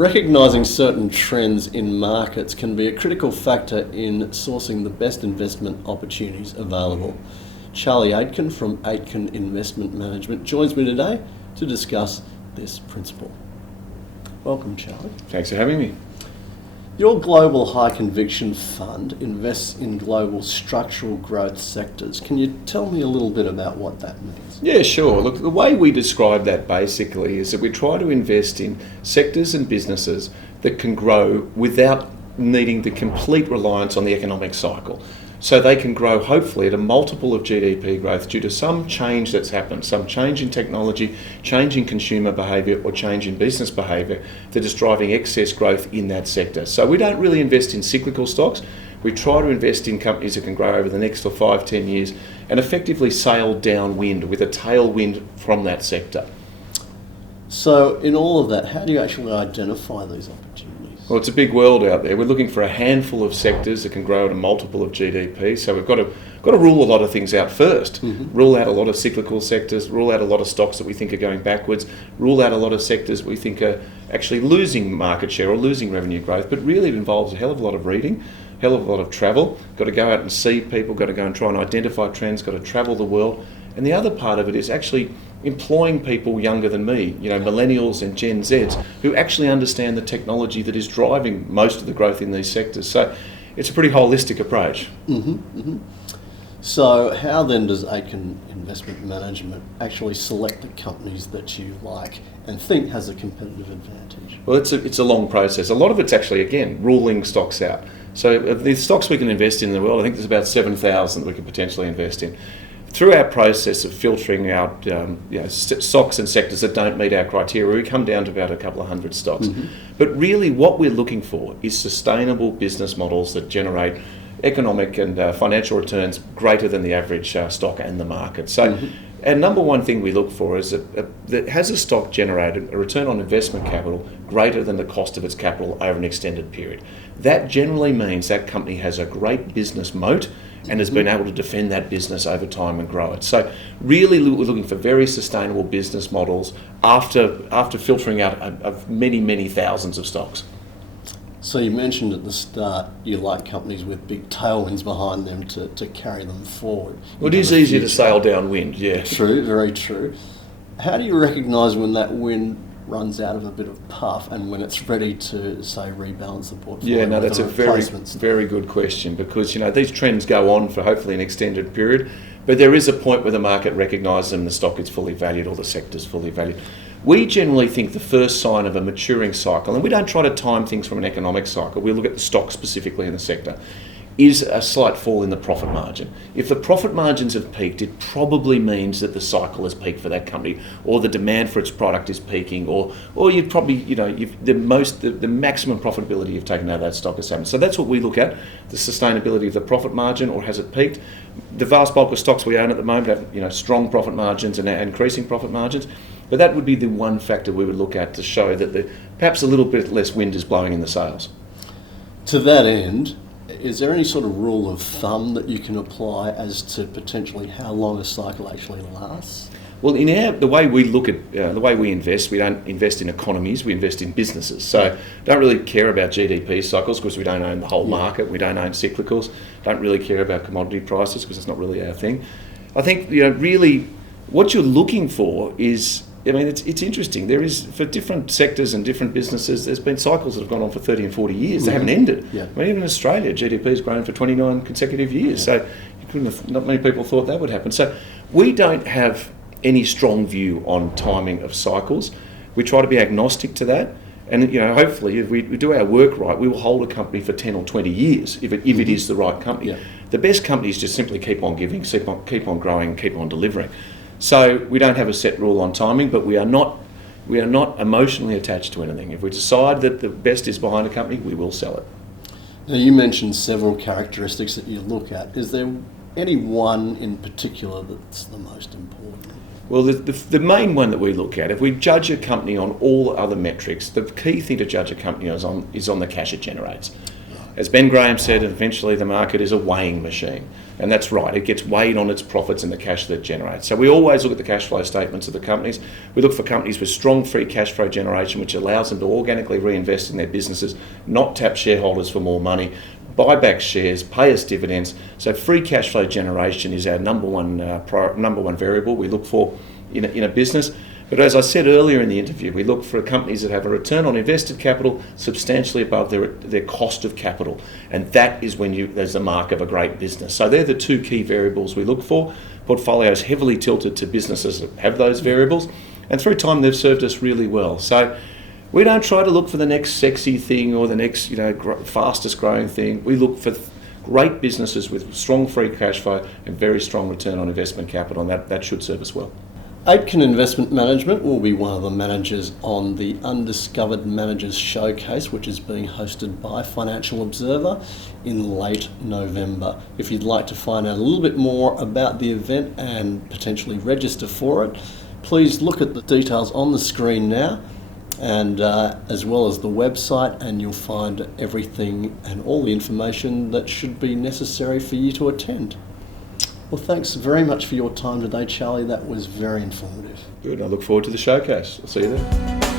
Recognising certain trends in markets can be a critical factor in sourcing the best investment opportunities available. Charlie Aitken from Aitken Investment Management joins me today to discuss this principle. Welcome, Charlie. Thanks for having me. Your global high conviction fund invests in global structural growth sectors. Can you tell me a little bit about what that means? Yeah, sure. Look, the way we describe that basically is that we try to invest in sectors and businesses that can grow without needing the complete reliance on the economic cycle. So they can grow hopefully at a multiple of GDP growth due to some change that's happened, some change in technology, change in consumer behaviour or change in business behaviour that is driving excess growth in that sector. So we don't really invest in cyclical stocks. We try to invest in companies that can grow over the next 5-10 years and effectively sail downwind with a tailwind from that sector. So in all of that, how do you actually identify these opportunities? Well, it's a big world out there. We're looking for a handful of sectors that can grow at a multiple of GDP. So we've got to rule a lot of things out first. Rule out a lot of cyclical sectors, rule out a lot of stocks that we think are going backwards, rule out a lot of sectors we think are actually losing market share or losing revenue growth. But really it involves a hell of a lot of reading, a hell of a lot of travel. Got to go out and see people, got to go and try and identify trends, got to travel the world. And the other part of it is actually employing people younger than me, millennials and Gen Zs, who actually understand the technology that is driving most of the growth in these sectors. So it's a pretty holistic approach. So how then does Aitken Investment Management actually select the companies that you like and think has a competitive advantage? Well, it's a long process. A lot of it's actually, again, ruling stocks out. So of the stocks we can invest in the world, I think there's about 7,000 that we can potentially invest in. Through our process of filtering out stocks and sectors that don't meet our criteria, we come down to about a couple of hundred stocks. But really what we're looking for is sustainable business models that generate economic and financial returns greater than the average stock and the market. So our number one thing we look for is that has a stock generated a return on investment capital greater than the cost of its capital over an extended period. That generally means that company has a great business moat and has been able to defend that business over time and grow it. So really we're looking for very sustainable business models after filtering out of many thousands of stocks. So you mentioned at the start you like companies with big tailwinds behind them to carry them forward. Well, it is easier to sail downwind, yeah. True, very true. How do you recognise when that wind runs out of a bit of puff and when it's ready to, say, rebalance the portfolio? Yeah, no, that's a very good question because, these trends go on for hopefully an extended period, but there is a point where the market recognises them, the stock is fully valued or the sector's fully valued. We generally think the first sign of a maturing cycle, and we don't try to time things from an economic cycle, we look at the stock specifically in the sector, is a slight fall in the profit margin. If the profit margins have peaked, it probably means that the cycle has peaked for that company, or the demand for its product is peaking, or you've probably, the maximum profitability you've taken out of that stock has happened. So that's what we look at, the sustainability of the profit margin, or has it peaked? The vast bulk of stocks we own at the moment have, strong profit margins and increasing profit margins. But that would be the one factor we would look at to show that perhaps a little bit less wind is blowing in the sails. To that end, is there any sort of rule of thumb that you can apply as to potentially how long a cycle actually lasts? Well, the way we look at the way we invest, we don't invest in economies, we invest in businesses. So don't really care about GDP cycles because we don't own the whole market, we don't own cyclicals, don't really care about commodity prices because it's not really our thing. I think really what you're looking for is, it's interesting. There is, for different sectors and different businesses, there's been cycles that have gone on for 30 and 40 years. They haven't ended. Yeah. Even in Australia, GDP has grown for 29 consecutive years. So not many people thought that would happen. So we don't have any strong view on timing of cycles. We try to be agnostic to that. And hopefully, if we do our work right, we will hold a company for 10 or 20 years if it is the right company. Yeah. The best companies just simply keep on giving, keep on growing, keep on delivering. So we don't have a set rule on timing, but we are not emotionally attached to anything. If we decide that the best is behind a company, we will sell it. Now, you mentioned several characteristics that you look at. Is there any one in particular that's the most important? Well, the main one that we look at, if we judge a company on all other metrics, the key thing to judge a company is on the cash it generates. As Ben Graham said, eventually the market is a weighing machine. And that's right, it gets weighed on its profits and the cash that it generates. So we always look at the cash flow statements of the companies. We look for companies with strong free cash flow generation, which allows them to organically reinvest in their businesses, not tap shareholders for more money, buy back shares, pay us dividends. So free cash flow generation is our number one variable we look for in a business. But as I said earlier in the interview, we look for companies that have a return on invested capital substantially above their cost of capital. And that is when there's a mark of a great business. So they're the two key variables we look for. Portfolios heavily tilted to businesses that have those variables. And through time, they've served us really well. So we don't try to look for the next sexy thing or the next fastest growing thing. We look for great businesses with strong free cash flow and very strong return on investment capital, and that should serve us well. Aitken Investment Management will be one of the managers on the Undiscovered Managers Showcase, which is being hosted by Financial Observer in late November. If you'd like to find out a little bit more about the event and potentially register for it, please look at the details on the screen now, and as well as the website, and you'll find everything and all the information that should be necessary for you to attend. Well, thanks very much for your time today, Charlie. That was very informative. Good. I look forward to the showcase. I'll see you there.